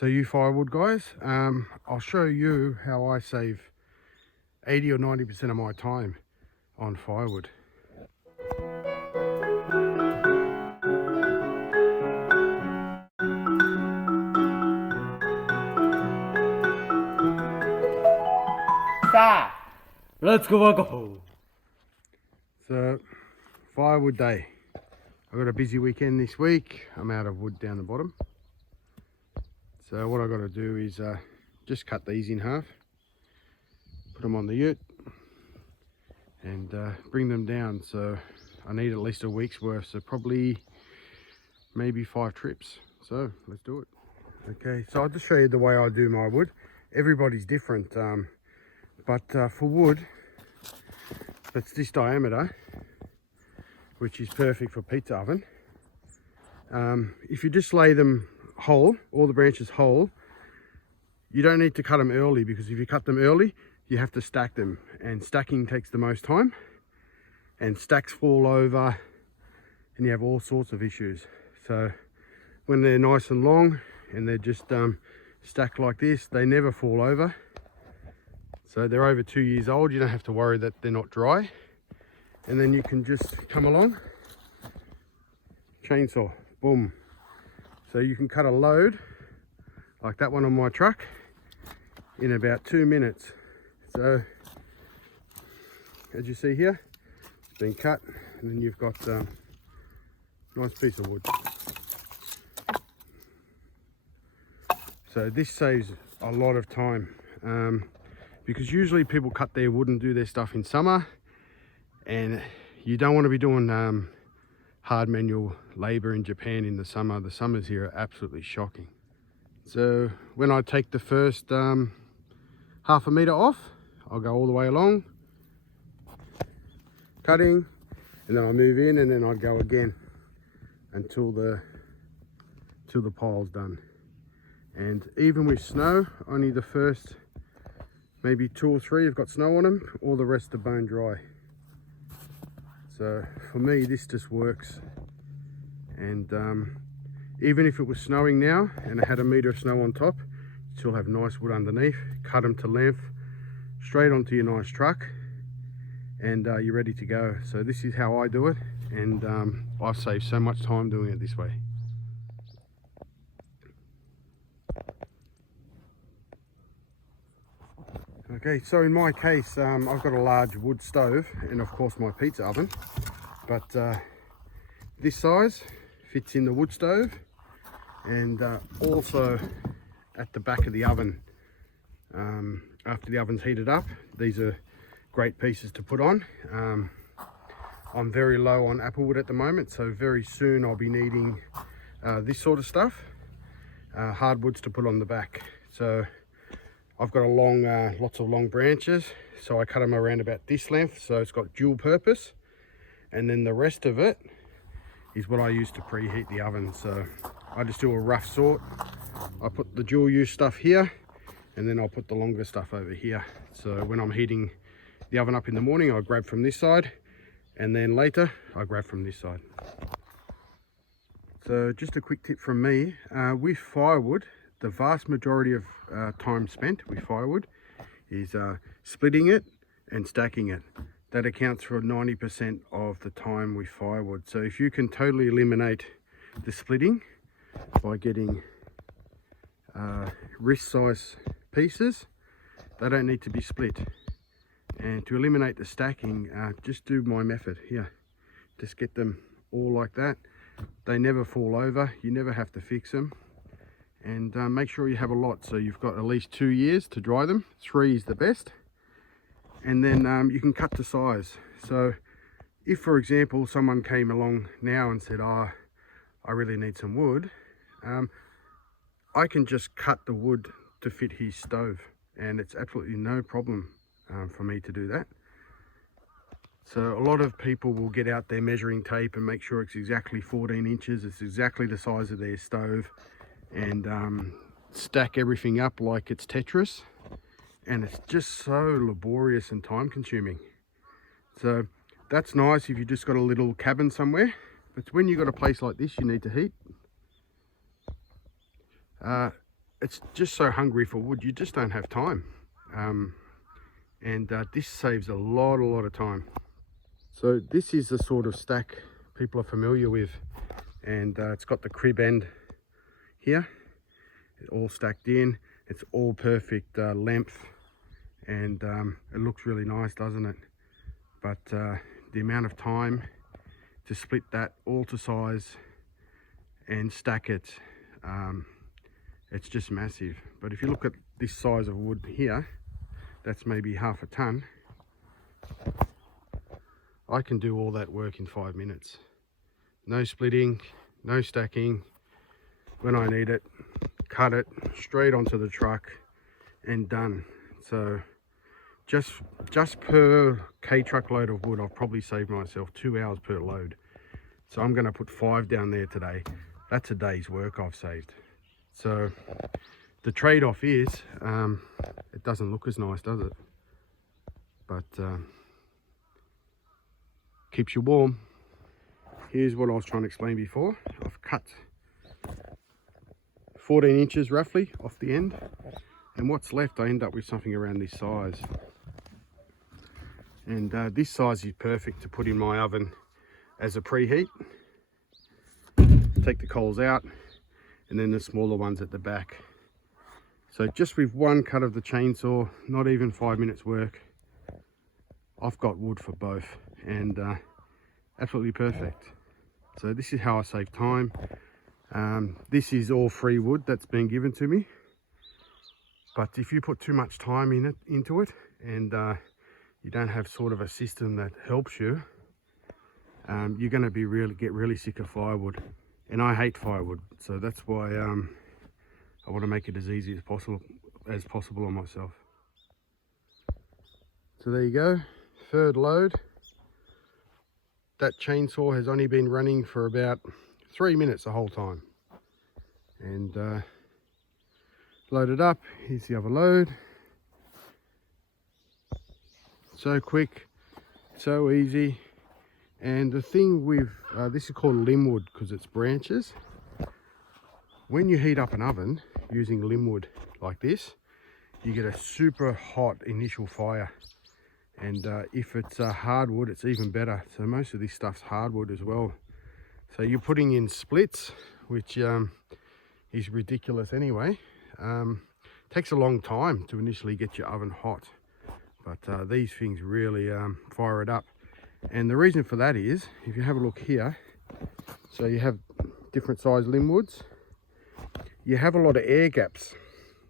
So you firewood guys, I'll show you how I save 80 or 90% of my time on firewood. Stop! Let's go. So firewood day. I've got a busy weekend this week. I'm out of wood down the bottom. So what I've got to do is just cut these in half, put them on the ute and bring them down. So I need at least a week's worth, so probably maybe 5 trips. So let's do it. Okay, so I'll just show you the way I do my wood. Everybody's different, but for wood, that's this diameter, which is perfect for pizza oven. If you just lay them whole, all the branches whole, you don't need to cut them early, because if you cut them early, you have to stack them, and stacking takes the most time, and stacks fall over and you have all sorts of issues. So when they're nice and long and they're just stacked like this, they never fall over. So they're over 2 years old, you don't have to worry that they're not dry. And then you can just come along, chainsaw, boom. So you can cut a load like that one on my truck in about 2 minutes. So as you see here, it's been cut, and then you've got a nice piece of wood. So this saves a lot of time, because usually people cut their wood and do their stuff in summer, and you don't want to be doing hard manual labor in Japan in the summer. The summers here are absolutely shocking. So when I take the first half a meter off, I'll go all the way along, cutting, and then I'll move in, and then I'd go again until the pile's done. And even with snow, only the first maybe 2 or 3 have got snow on them, all the rest are bone dry. So for me, this just works. And even if it was snowing now and it had a meter of snow on top, you still have nice wood underneath. Cut them to length, straight onto your nice truck, and you're ready to go. So this is how I do it, and I've saved so much time doing it this way. Okay, so in my case, I've got a large wood stove and of course my pizza oven, but this size fits in the wood stove, and also at the back of the oven. After the oven's heated up, these are great pieces to put on. I'm very low on applewood at the moment, so very soon I'll be needing this sort of stuff, hardwoods to put on the back. So I've got a long, lots of long branches, so I cut them around about this length, so it's got dual purpose. And then the rest of it is what I use to preheat the oven. So I just do a rough sort. I put the dual use stuff here, and then I'll put the longer stuff over here. So when I'm heating the oven up in the morning, I'll grab from this side, and then later I grab from this side. So just a quick tip from me, with firewood, the vast majority of time spent with firewood is splitting it and stacking it. That accounts for 90% of the time with firewood. So if you can totally eliminate the splitting by getting wrist size pieces, they don't need to be split. And to eliminate the stacking, just do my method here. Just get them all like that. They never fall over, you never have to fix them. And make sure you have a lot, so you've got at least 2 years to dry them. 3 is the best. And then you can cut to size. So if, for example, someone came along now and said, oh, I really need some wood, I can just cut the wood to fit his stove, and it's absolutely no problem for me to do that. So a lot of people will get out their measuring tape and make sure it's exactly 14 inches, it's exactly the size of their stove, and stack everything up like it's Tetris, and it's just so laborious and time consuming. So that's nice if you just got a little cabin somewhere, but when you've got a place like this you need to heat, it's just so hungry for wood, you just don't have time. This saves a lot of time. So this is the sort of stack people are familiar with, and it's got the crib end here, all stacked in. It's all perfect length, and it looks really nice, doesn't it? But the amount of time to split that all to size and stack it, it's just massive. But if you look at this size of wood here, that's maybe half a ton. I can do all that work in 5 minutes. No splitting, no stacking. When I need it, cut it straight onto the truck and done. So just per K truckload of wood, I've probably saved myself 2 hours per load. So I'm going to put 5 down there today. That's a day's work I've saved. So the trade-off is it doesn't look as nice, does it? But keeps you warm. Here's what I was trying to explain before. I've cut 14 inches roughly off the end, and what's left I end up with something around this size. And this size is perfect to put in my oven as a preheat. Take the coals out, and then the smaller ones at the back. So just with one cut of the chainsaw, not even 5 minutes work, I've got wood for both, and absolutely perfect. So this is how I save time. This is all free wood that's been given to me, but if you put too much time into it, and you don't have sort of a system that helps you, you're going to get really sick of firewood. And I hate firewood, so that's why I want to make it as easy as possible on myself. So there you go, third load. That chainsaw has only been running for about 3 minutes the whole time. And loaded up, here's the other load. So quick, so easy. And the thing with, this is called limbwood because it's branches. When you heat up an oven using limbwood like this, you get a super hot initial fire. And if it's hardwood, it's even better. So most of this stuff's hardwood as well. So you're putting in splits, which is ridiculous anyway. Takes a long time to initially get your oven hot. But these things really fire it up. And the reason for that is, if you have a look here, so you have different size limbwoods, you have a lot of air gaps.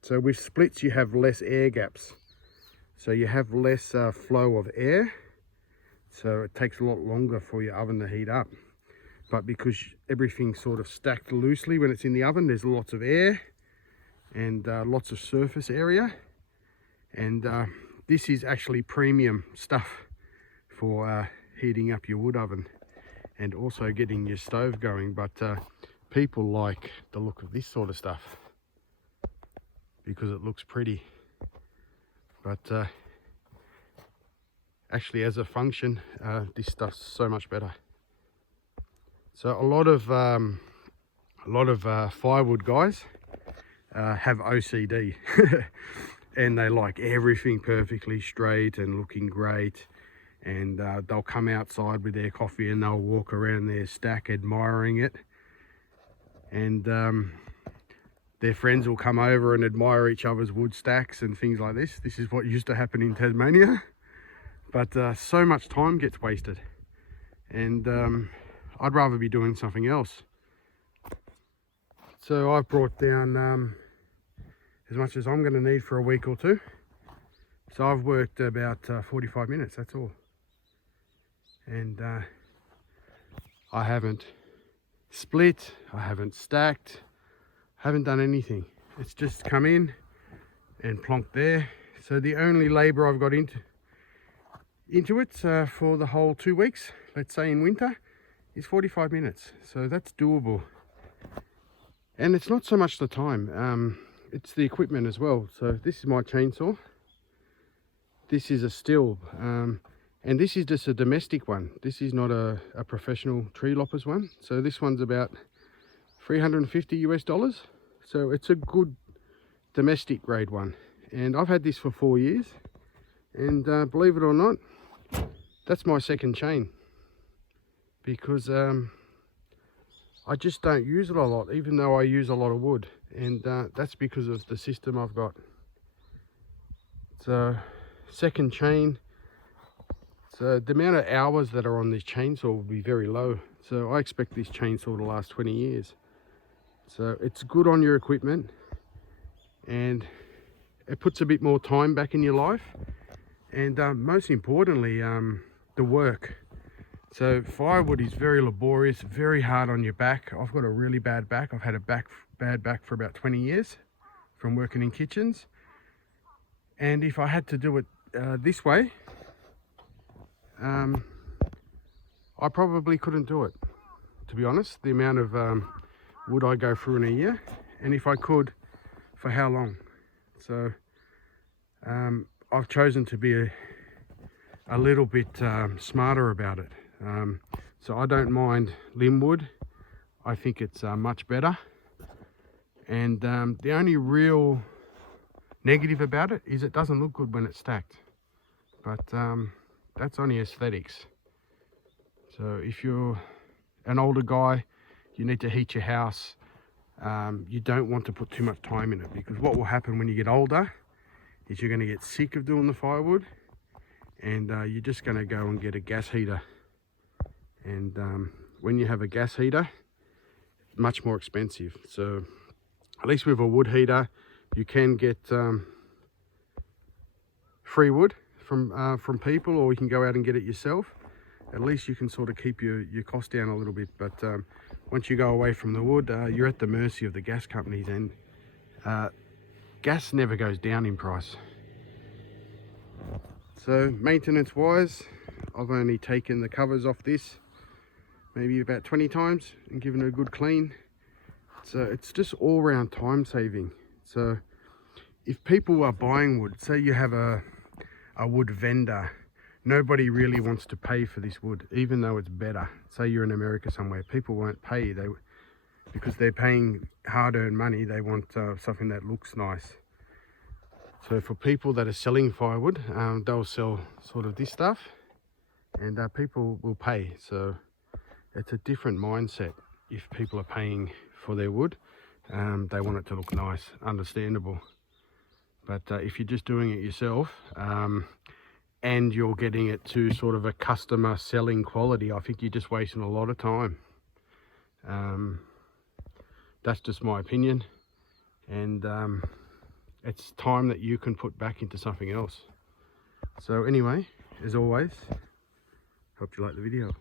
So with splits you have less air gaps, so you have less flow of air, so it takes a lot longer for your oven to heat up. But because everything's sort of stacked loosely when it's in the oven, there's lots of air and lots of surface area, and this is actually premium stuff for heating up your wood oven and also getting your stove going. But people like the look of this sort of stuff because it looks pretty, but actually as a function, this stuff's so much better. So a lot of firewood guys have OCD and they like everything perfectly straight and looking great. And they'll come outside with their coffee and they'll walk around their stack admiring it. And their friends will come over and admire each other's wood stacks and things like this. This is what used to happen in Tasmania. But so much time gets wasted. And I'd rather be doing something else. So I've brought down as much as I'm going to need for a week or two. So I've worked about 45 minutes, that's all. And I haven't split, I haven't stacked, haven't done anything. It's just come in and plonked there. So the only labor I've got into it for the whole 2 weeks, let's say in winter, is 45 minutes. So that's doable. And it's not so much the time, it's the equipment as well. So this is my chainsaw. This is a Stihl, and this is just a domestic one. This is not a professional tree loppers one. So this one's about $350 US. So it's a good domestic grade one, and I've had this for 4 years, and believe it or not, that's my second chain, because I just don't use it a lot, even though I use a lot of wood, and that's because of the system I've got. So second chain, so the amount of hours that are on this chainsaw will be very low, so I expect this chainsaw to last 20 years. So it's good on your equipment, and it puts a bit more time back in your life, and most importantly, the work. So firewood is very laborious, very hard on your back. I've got a really bad back. I've had a bad back for about 20 years from working in kitchens, and if I had to do it this way, I probably couldn't do it, to be honest. The amount of wood I go through in a year, and if I could, for how long? So I've chosen to be a little bit smarter about it. So I don't mind limbwood. I think it's much better, and the only real negative about it is it doesn't look good when it's stacked, but that's only aesthetics. So if you're an older guy, you need to heat your house, you don't want to put too much time in it, because what will happen when you get older is you're going to get sick of doing the firewood, and you're just going to go and get a gas heater. And when you have a gas heater, it's much more expensive. So at least with a wood heater, you can get free wood from people, or you can go out and get it yourself. At least you can sort of keep your cost down a little bit. But once you go away from the wood, you're at the mercy of the gas companies, and gas never goes down in price. So maintenance wise, I've only taken the covers off this maybe about 20 times and given it a good clean. So it's just all round time saving. So if people are buying wood, say you have a wood vendor, nobody really wants to pay for this wood, even though it's better. Say you're in America somewhere, people won't pay, because they're paying hard-earned money. They want something that looks nice. So for people that are selling firewood, they'll sell sort of this stuff, and people will pay. So it's a different mindset. If people are paying for their wood, they want it to look nice, understandable. But if you're just doing it yourself, and you're getting it to sort of a customer selling quality, I think you're just wasting a lot of time. That's just my opinion, and it's time that you can put back into something else. So anyway, as always, hope you like the video.